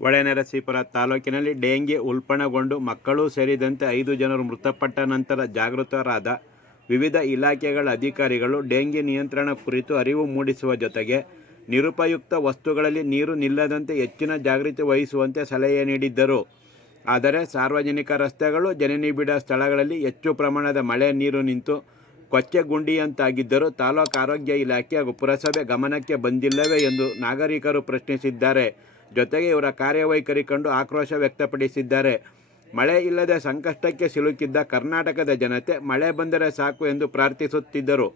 ಹೊಳೆನರಸೀಪುರ ತಾಲೂಕಿನಲ್ಲಿ ಡೆಂಗಿ ಉಲ್ಬಣಗೊಂಡು ಮಕ್ಕಳೂ ಸೇರಿದಂತೆ 5 ಜನರು ಮೃತಪಟ್ಟ ನಂತರ ಜಾಗೃತರಾದ ವಿವಿಧ ಇಲಾಖೆಗಳ ಅಧಿಕಾರಿಗಳು ಡೆಂಗಿ ನಿಯಂತ್ರಣ ಕುರಿತು ಅರಿವು ಮೂಡಿಸುವ ಜೊತೆಗೆ ನಿರುಪಯುಕ್ತ ವಸ್ತುಗಳಲ್ಲಿ ನೀರು ನಿಲ್ಲದಂತೆ ಹೆಚ್ಚಿನ ಜಾಗೃತಿ ವಹಿಸುವಂತೆ ಸಲಹೆ ನೀಡಿದ್ದರು. ಆದರೆ ಸಾರ್ವಜನಿಕ ರಸ್ತೆಗಳು, ಜನನಿಬಿಡ ಸ್ಥಳಗಳಲ್ಲಿ ಹೆಚ್ಚು ಪ್ರಮಾಣದ ಮಳೆ ನೀರು ನಿಂತು ಕೊಚ್ಚೆ ಗುಂಡಿಯಂತಾಗಿದ್ದರೂ ತಾಲೂಕು ಆರೋಗ್ಯ ಇಲಾಖೆ ಹಾಗೂ ಪುರಸಭೆ ಗಮನಕ್ಕೆ ಬಂದಿಲ್ಲವೇ ಎಂದು ನಾಗರಿಕರು ಪ್ರಶ್ನಿಸಿದ್ದಾರೆ. ಜೊತೆಗೆ ಇವರ ಕಾರ್ಯವೈಖರಿ ಕಂಡು ಆಕ್ರೋಶ ವ್ಯಕ್ತಪಡಿಸಿದ್ದಾರೆ. ಮಳೆ ಇಲ್ಲದೆ ಸಂಕಷ್ಟಕ್ಕೆ ಸಿಲುಕಿದ್ದ ಕರ್ನಾಟಕದ ಜನತೆ ಮಳೆ ಬಂದರೆ ಸಾಕು ಎಂದು ಪ್ರಾರ್ಥಿಸುತ್ತಿದ್ದರು.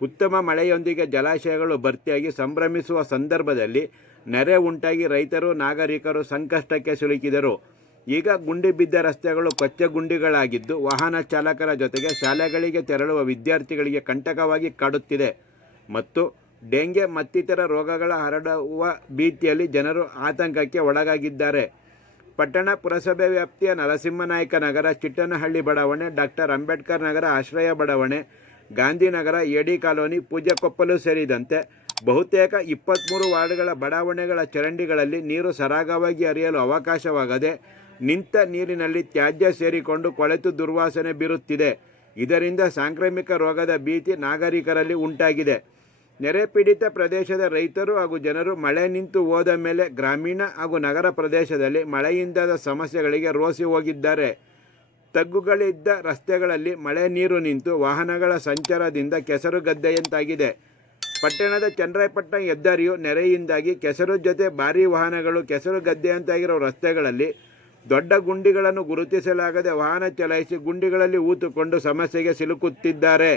ಉತ್ತಮ ಮಳೆಯೊಂದಿಗೆ ಜಲಾಶಯಗಳು ಭರ್ತಿಯಾಗಿ ಸಂಭ್ರಮಿಸುವ ಸಂದರ್ಭದಲ್ಲಿ ನೆರೆ ಉಂಟಾಗಿ ರೈತರು, ನಾಗರಿಕರು ಸಂಕಷ್ಟಕ್ಕೆ ಸಿಲುಕಿದರು. ಈಗ ಗುಂಡಿ ಬಿದ್ದ ರಸ್ತೆಗಳು ಕೊಚ್ಚೆ ಗುಂಡಿಗಳಾಗಿದ್ದು ವಾಹನ ಚಾಲಕರ ಜೊತೆಗೆ ಶಾಲೆಗಳಿಗೆ ತೆರಳುವ ವಿದ್ಯಾರ್ಥಿಗಳಿಗೆ ಕಂಟಕವಾಗಿ ಕಾಡುತ್ತಿದೆ ಮತ್ತು ಡೆಂಗೆ ಮತ್ತಿತರ ರೋಗಗಳ ಹರಡುವ ಭೀತಿಯಲ್ಲಿ ಜನರು ಆತಂಕಕ್ಕೆ ಒಳಗಾಗಿದ್ದಾರೆ. ಪಟ್ಟಣ ಪುರಸಭೆ ವ್ಯಾಪ್ತಿಯ ನರಸಿಂಹನಾಯಕ ನಗರ, ಚಿಟ್ಟನಹಳ್ಳಿ ಬಡಾವಣೆ, ಡಾಕ್ಟರ್ ಅಂಬೇಡ್ಕರ್ ನಗರ, ಆಶ್ರಯ ಬಡಾವಣೆ, ಗಾಂಧಿನಗರ, ಎಡಿ ಕಾಲೋನಿ, ಪೂಜೆಕೊಪ್ಪಲು ಸೇರಿದಂತೆ ಬಹುತೇಕ 23 ವಾರ್ಡ್ಗಳ ಬಡಾವಣೆಗಳ ಚರಂಡಿಗಳಲ್ಲಿ ನೀರು ಸರಾಗವಾಗಿ ಹರಿಯಲು ಅವಕಾಶವಾಗದೆ ನಿಂತ ನೀರಿನಲ್ಲಿ ತ್ಯಾಜ್ಯ ಸೇರಿಕೊಂಡು ಕೊಳೆತು ದುರ್ವಾಸನೆ ಬೀರುತ್ತಿದೆ. ಇದರಿಂದ ಸಾಂಕ್ರಾಮಿಕ ರೋಗದ ಭೀತಿ ನಾಗರಿಕರಲ್ಲಿ ಉಂಟಾಗಿದೆ. ನೆರೆ ಪೀಡಿತ ಪ್ರದೇಶದ ರೈತರು ಹಾಗೂ ಜನರು ಮಳೆ ನಿಂತು ಹೋದ ಮೇಲೆ ಗ್ರಾಮೀಣ ಹಾಗೂ ನಗರ ಪ್ರದೇಶದಲ್ಲಿ ಮಳೆಯಿಂದಾದ ಸಮಸ್ಯೆಗಳಿಗೆ ರೋಸಿ ಹೋಗಿದ್ದಾರೆ. ತಗ್ಗುಗಳಿದ್ದ ರಸ್ತೆಗಳಲ್ಲಿ ಮಳೆ ನೀರು ನಿಂತು ವಾಹನಗಳ ಸಂಚಾರದಿಂದ ಕೆಸರು ಗದ್ದೆಯಂತಾಗಿದೆ. ಪಟ್ಟಣದ ಚನ್ನರಾಯಪಟ್ಟಣ ಹೆದ್ದಾರಿಯು ನೆರೆಯಿಂದಾಗಿ ಕೆಸರು ಜೊತೆ ಭಾರೀ ವಾಹನಗಳು ಕೆಸರು ಗದ್ದೆಯಂತಾಗಿರೋ ರಸ್ತೆಗಳಲ್ಲಿ ದೊಡ್ಡ ಗುಂಡಿಗಳನ್ನು ಗುರುತಿಸಲಾಗದೆ ವಾಹನ ಚಲಾಯಿಸಿ ಗುಂಡಿಗಳಲ್ಲಿ ಹೂತುಕೊಂಡು ಸಮಸ್ಯೆಗೆ ಸಿಲುಕುತ್ತಿದ್ದಾರೆ.